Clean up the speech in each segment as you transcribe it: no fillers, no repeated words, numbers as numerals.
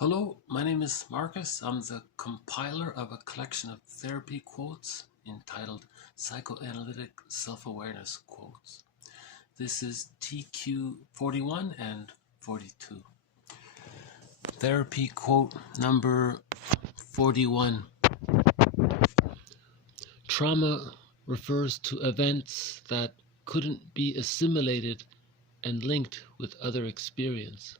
Hello, my name is Marcus. I'm the compiler of a collection of therapy quotes entitled Psychoanalytic Self-Awareness Quotes. This is TQ 41 and 42. Therapy quote number 41. Trauma refers to events that couldn't be assimilated and linked with other experience.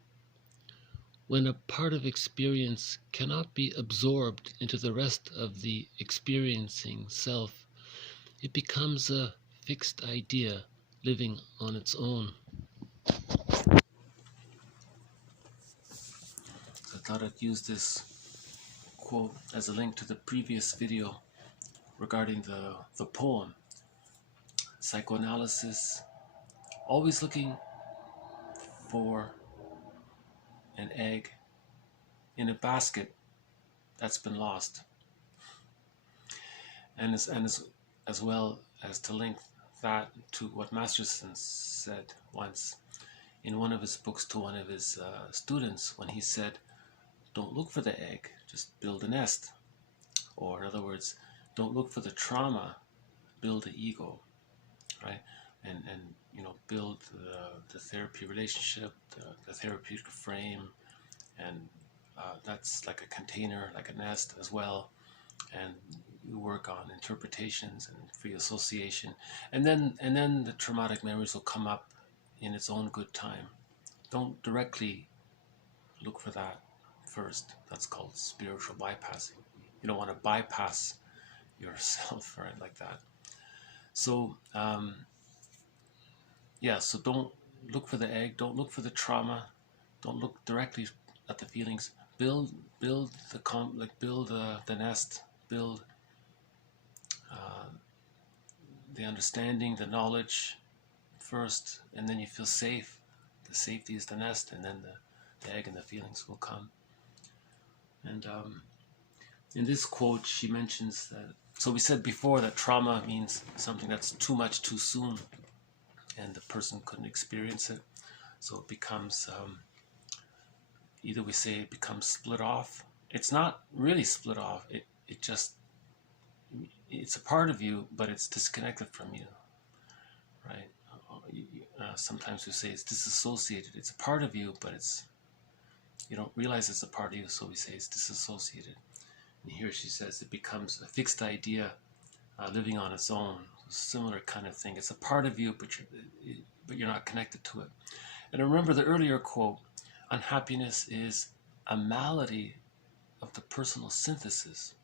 When a part of experience cannot be absorbed into the rest of the experiencing self, it becomes a fixed idea living on its own. So I thought I'd use this quote as a link to the previous video regarding the poem. Psychoanalysis, always looking for an egg in a basket that's been lost. And as well as to link that to what Masterson said once in one of his books to one of his students, when he said, don't look for the egg, just build a nest. Or in other words, don't look for the trauma, build the ego, right? And build the therapy relationship, the therapeutic frame, and that's like a container, like a nest as well. And you work on interpretations and free association, and then the traumatic memories will come up in its own good time. Don't directly look for that first. That's called spiritual bypassing. You don't want to bypass yourself, right, like that. So so don't look for the egg, don't look for the trauma, don't look directly at the feelings. Build the nest, build the understanding, the knowledge first, and then you feel safe. The safety is the nest, and then the egg and the feelings will come. And in this quote, she mentions that, so we said before that trauma means something that's too much too soon, and the person couldn't experience it. So it becomes, either we say it becomes split off. It's not really split off. It's a part of you, but it's disconnected from you, right? Sometimes we say it's disassociated. It's a part of you, but you don't realize it's a part of you, so we say it's disassociated. And here she says it becomes a fixed idea living on its own. A similar kind of thing. It's a part of you, but you're not connected to it. And remember the earlier quote, unhappiness is a malady of the personal synthesis.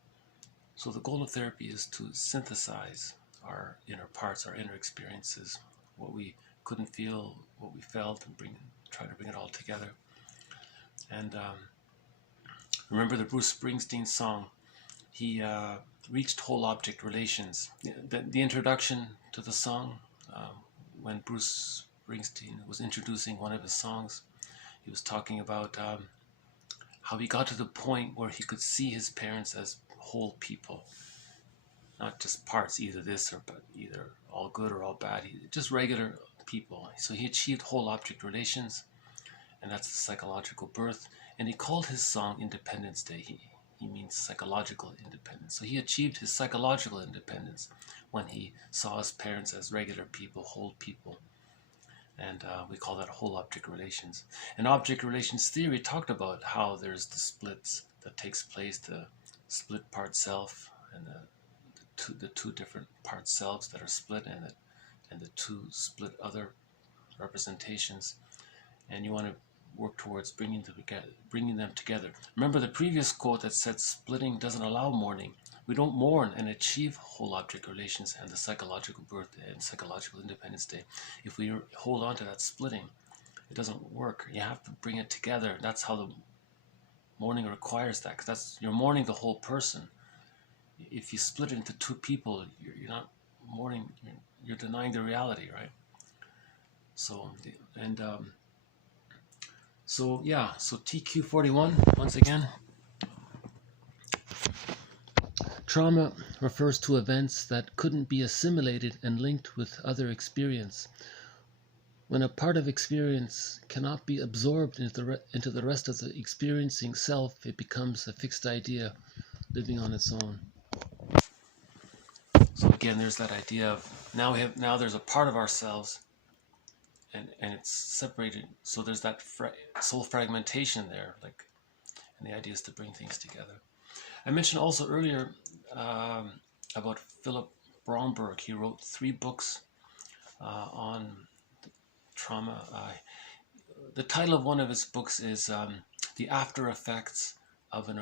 So the goal of therapy is to synthesize our inner parts, our inner experiences, what we couldn't feel, what we felt, and try to bring it all together. And remember the Bruce Springsteen song, he reached whole object relations. The introduction to the song, when Bruce Springsteen was introducing one of his songs, he was talking about how he got to the point where he could see his parents as whole people, not just parts, either this or but either all good or all bad, just regular people. So he achieved whole object relations, and that's the psychological birth. And he called his song Independence Day. He means psychological independence. So he achieved his psychological independence when he saw his parents as regular people, whole people. And we call that whole object relations. And object relations theory talked about how there's the splits that takes place, the split part self and the two different part selves that are split, and the two split other representations. And you want to work towards bringing them together. Remember the previous quote that said splitting doesn't allow mourning. We don't mourn and achieve whole object relations and the psychological birth and psychological independence day. If we hold on to that splitting, it doesn't work. You have to bring it together. That's how the mourning requires that, because you're mourning the whole person. If you split it into two people, you're not mourning. You're denying the reality, right? So So TQ41, once again. Trauma refers to events that couldn't be assimilated and linked with other experience. When a part of experience cannot be absorbed into the rest of the experiencing self, it becomes a fixed idea living on its own. So again, there's that idea of now there's a part of ourselves, and it's separated. So there's that soul fragmentation there, like, and the idea is to bring things together. I mentioned also earlier about Philip Bromberg. He wrote 3 books on trauma. The title of one of his books is "The After Effects of an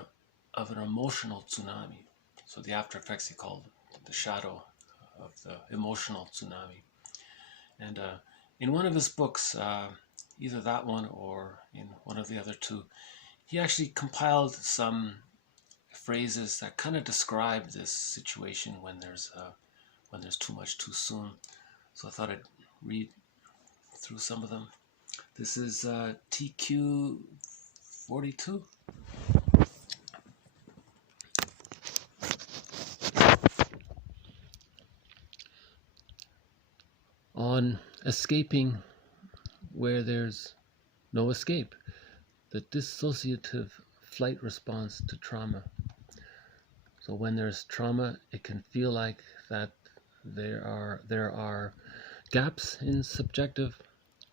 Emotional Tsunami." So the after effects he called the shadow of the emotional tsunami. And in one of his books, either that one or in one of the other 2, he actually compiled some phrases that kind of describe this situation when there's too much too soon. So I thought I'd read through some of them. This is TQ 42. On escaping where there's no escape, the dissociative flight response to trauma. So when there's trauma, it can feel like that there are gaps in subjective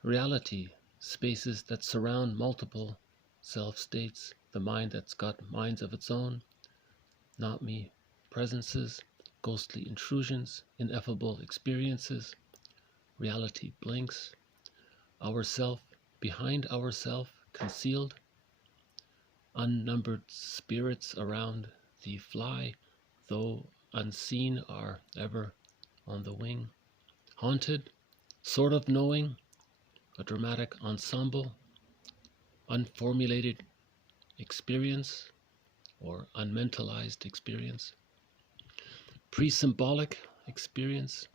reality, spaces that surround multiple self states, the mind that's got minds of its own, not me presences, ghostly intrusions, ineffable experiences, reality blinks, ourself behind ourself concealed, unnumbered spirits around thee fly, though unseen are ever on the wing, haunted, sort of knowing, a dramatic ensemble, unformulated experience or unmentalized experience, pre-symbolic experience,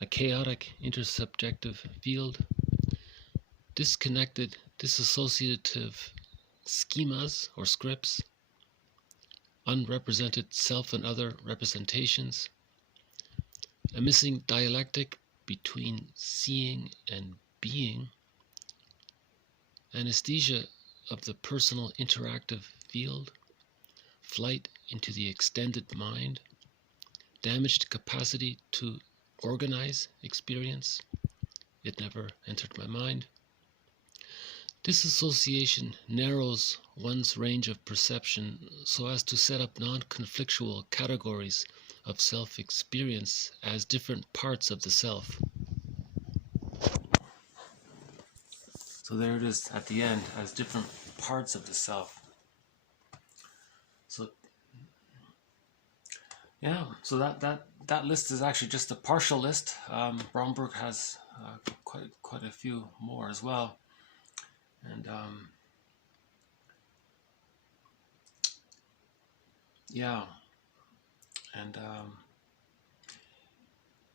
a chaotic intersubjective field, disconnected dissociative schemas or scripts, unrepresented self and other representations, a missing dialectic between seeing and being, anesthesia of the personal interactive field, flight into the extended mind, damaged capacity to organize experience, it never entered my mind. Disassociation narrows one's range of perception so as to set up non-conflictual categories of self-experience as different parts of the self. So there it is at the end, as different parts of the self. So yeah, so that list is actually just a partial list. Bromberg has quite a few more as well, and yeah, and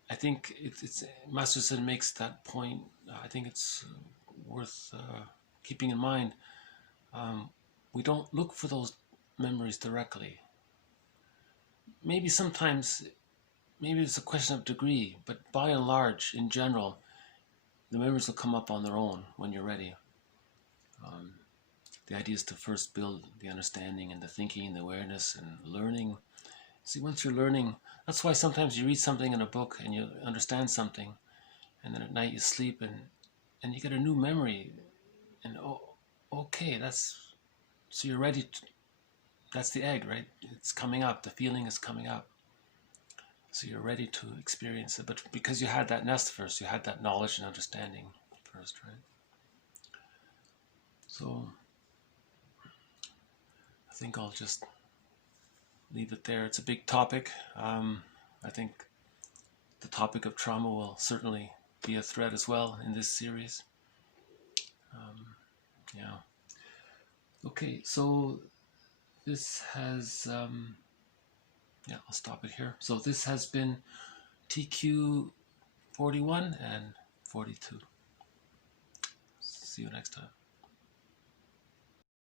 I think it's Masterson makes that point. I think it's worth keeping in mind. We don't look for those memories directly. Maybe sometimes, maybe it's a question of degree, but by and large, in general, the memories will come up on their own when you're ready. The idea is to first build the understanding and the thinking and the awareness and learning. See, once you're learning, that's why sometimes you read something in a book and you understand something, and then at night you sleep and you get a new memory, and okay, so you're ready to, that's the egg, right? It's coming up, the feeling is coming up. So you're ready to experience it, but because you had that nest first, you had that knowledge and understanding first, right? So I think I'll just leave it there. It's a big topic. I think the topic of trauma will certainly be a thread as well in this series. Yeah. Okay, so this has, yeah, I'll stop it here. So this has been TQ 41 and 42. See you next time.